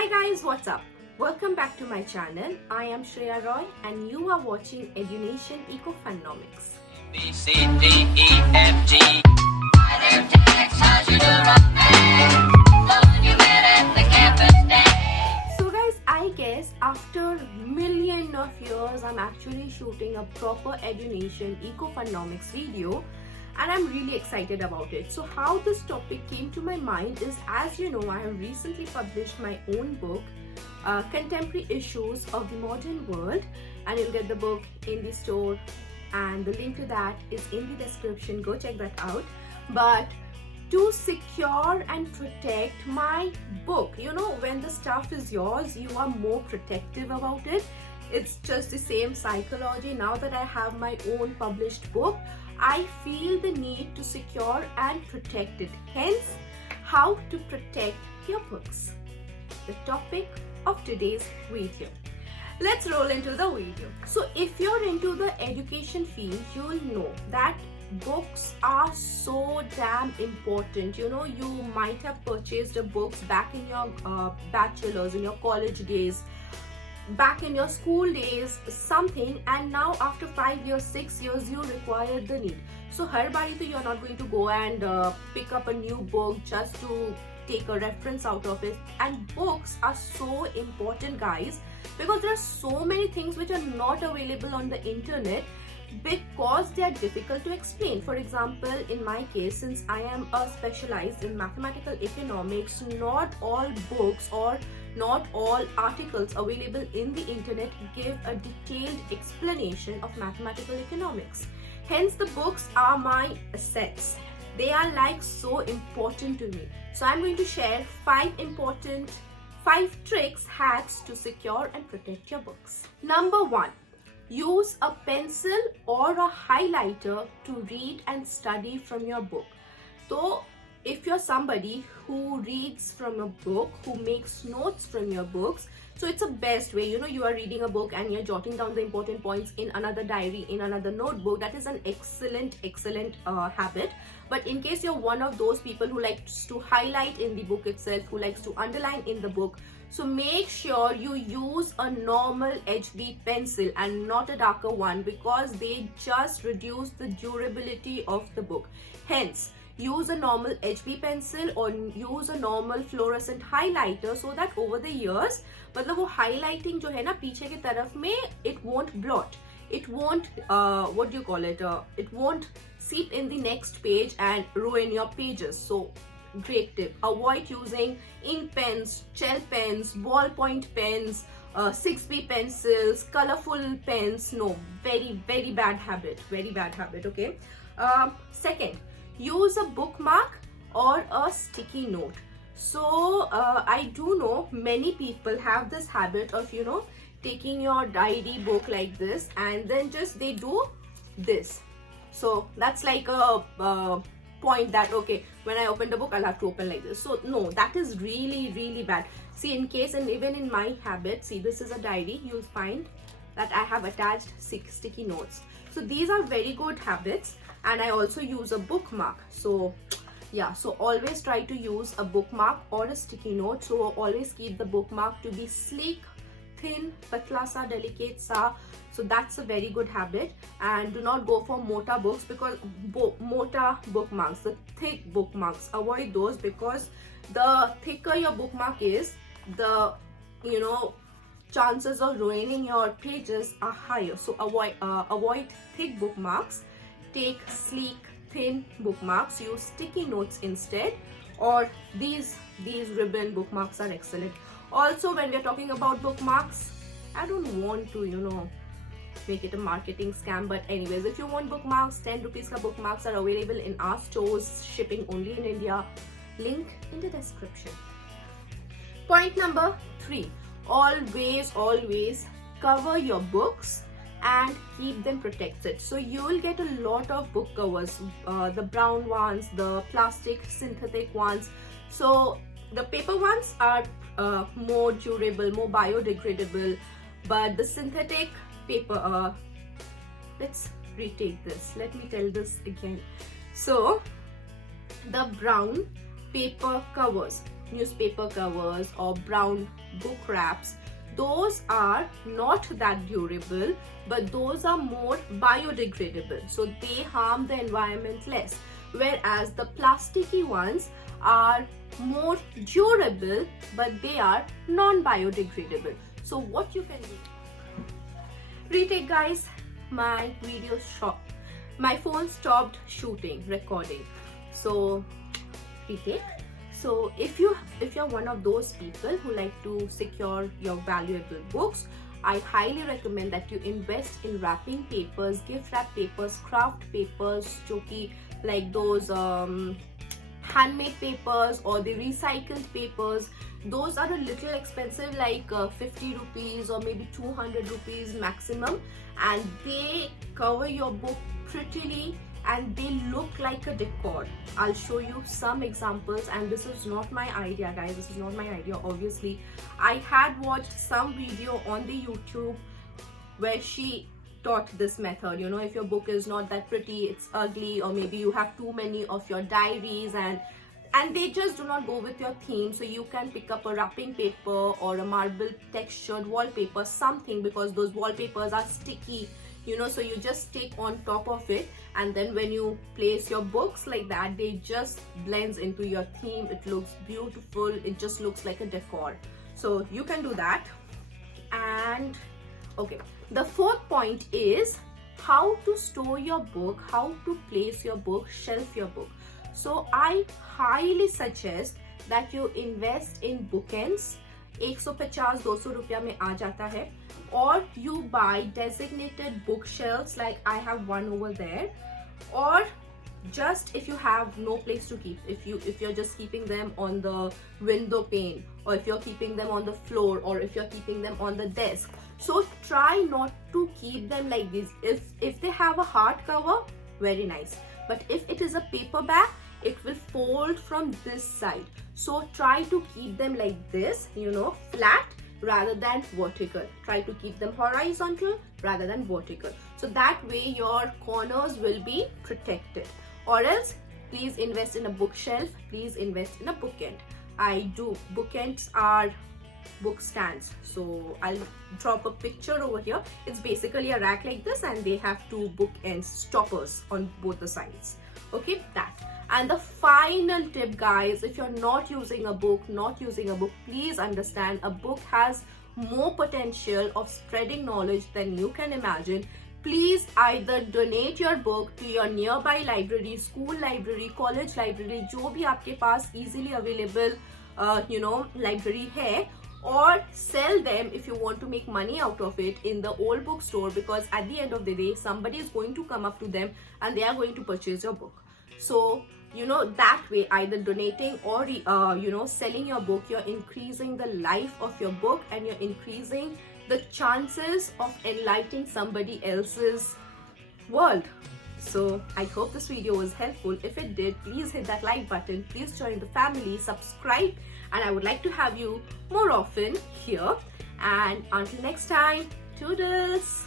Hi guys, what's up? Welcome back to my channel. I am Shreya Roy and you are watching EduNATION Ecofunomics. B, C, D, E, F, G. So guys, I guess after million of years, I'm actually shooting a proper EduNATION Ecofunomics video and I'm really excited about it. So how this topic came to my mind is, as you know, I have recently published my own book, Contemporary Issues of the Modern World, and you'll get the book in the store and the link to that is in the description. Go check that out. But to secure and protect my book, you know, when the stuff is yours, you are more protective about it. It's just the same psychology. Now that I have my own published book, I feel the need to secure and protect it. Hence, how to protect your books. The topic of today's video. Let's roll into the video. So if you're into the education field, you'll know that books are so damn important. You know, you might have purchased a books back in your bachelor's, in your college days, back in your school days, something, and now after 5 years, 6 years, you require the need. So har bari to you're not going to go and pick up a new book just to take a reference out of it. And books are so important, guys, because there are so many things which are not available on the internet because they are difficult to explain. For example, in my case, since I am specialized in mathematical economics, not all books or not all articles available in the internet give a detailed explanation of mathematical economics. Hence, the books are my assets. They are like so important to me. So I'm going to share 5 tricks, hacks to secure and protect your books. Number 1. Use a pencil or a highlighter to read and study from your book. So if you're somebody who reads from a book, who makes notes from your books, so it's a best way. You know, you are reading a book and you're jotting down the important points in another diary, in another notebook. That is an excellent habit. But in case you're one of those people who likes to highlight in the book itself, who likes to underline in the book, so make sure you use a normal HB pencil and not a darker one, because they just reduce the durability of the book. Hence, use a normal HB pencil or use a normal fluorescent highlighter so that over the years, मतलब वो highlighting जो है ना पीछे की तरफ में, it won't blot. It won't, what do you call it? It won't seep in the next page and ruin your pages. So, great tip. Avoid using ink pens, gel pens, ballpoint pens, 6B pencils, colorful pens. No, very bad habit. Very bad habit, okay? Second, use a bookmark or a sticky note. So, I do know many people have this habit of, you know, taking your diary book like this and then just they do this. So, that's like a point that, okay, when I open the book, I'll have to open like this. So, no, that is really bad. See, in case, and even in my habit, see, this is a diary, you'll find that I have attached 6 sticky notes. So, these are very good habits. And I also use a bookmark. So yeah, so always try to use a bookmark or a sticky note. So always keep the bookmark to be sleek, thin, patla sa, delicate sa. So that's a very good habit. And do not go for mota books, because mota bookmarks, the thick bookmarks, avoid those, because the thicker your bookmark is, the, you know, chances of ruining your pages are higher. So avoid thick bookmarks. Take sleek, thin bookmarks. Use sticky notes instead, or these ribbon bookmarks are excellent. Also, when we're talking about bookmarks, I don't want to, you know, make it a marketing scam, but anyways, if you want bookmarks, 10 rupees ka bookmarks are available in our stores, shipping only in India. Link in the description. Point number 3. Always cover your books and keep them protected. So you will get a lot of book covers, the brown ones, the plastic synthetic ones. So the paper ones are more durable, more biodegradable, but the synthetic paper, let's retake this, let me tell this again. So the brown paper covers, newspaper covers or brown book wraps, those are not that durable, but those are more biodegradable, so they harm the environment less, whereas the plasticky ones are more durable, but they are non-biodegradable. So what you can do, retake guys, my video shot, my phone stopped recording, so retake. So if you're one of those people who like to secure your valuable books, I highly recommend that you invest in wrapping papers, gift wrap papers, craft papers, joki like those handmade papers or the recycled papers. Those are a little expensive, like 50 rupees or maybe 200 rupees maximum, and they cover your book prettily and they look like a decor. I'll show you some examples, and this is not my idea guys, this is not my idea. Obviously I had watched some video on the YouTube where she taught this method. You know, if your book is not that pretty, it's ugly, or maybe you have too many of your diaries and they just do not go with your theme, so you can pick up a wrapping paper or a marble textured wallpaper, something, because those wallpapers are sticky, you know, so you just stick on top of it, and then when you place your books like that, they just blends into your theme. It looks beautiful, it just looks like a decor, so you can do that. And okay, the fourth point is how to store your book, how to place your book, shelf your book. So I highly suggest that you invest in bookends. 150-200 रुपया में आ जाता है, or you buy designated bookshelves like I have one over there, or just if you have no place to keep, if you're just keeping them on the window pane, or if you're keeping them on the floor, or if you're keeping them on the desk, so try not to keep them like this. If they have a hard cover, very nice, but if it is a paperback, it will fold from this side, so try to keep them like this, you know, flat rather than vertical. Try to keep them horizontal rather than vertical, so that way your corners will be protected. Or else please invest in a bookshelf, please invest in a bookend. I do. Bookends are book stands, so I'll drop a picture over here. It's basically a rack like this, and they have two bookends, stoppers on both the sides. Okay, that. And the final tip guys, if you're not using a book, please understand a book has more potential of spreading knowledge than you can imagine. Please either donate your book to your nearby library, school library, college library, जो भी आपके पास easily available library है, or sell them if you want to make money out of it in the old bookstore, because at the end of the day somebody is going to come up to them and they are going to purchase your book. So you know, that way, either donating or selling your book, you're increasing the life of your book, and you're increasing the chances of enlightening somebody else's world. So I hope this video was helpful. If it did, please hit that like button, please join the family, subscribe, and I would like to have you more often here. And until next time, toodles.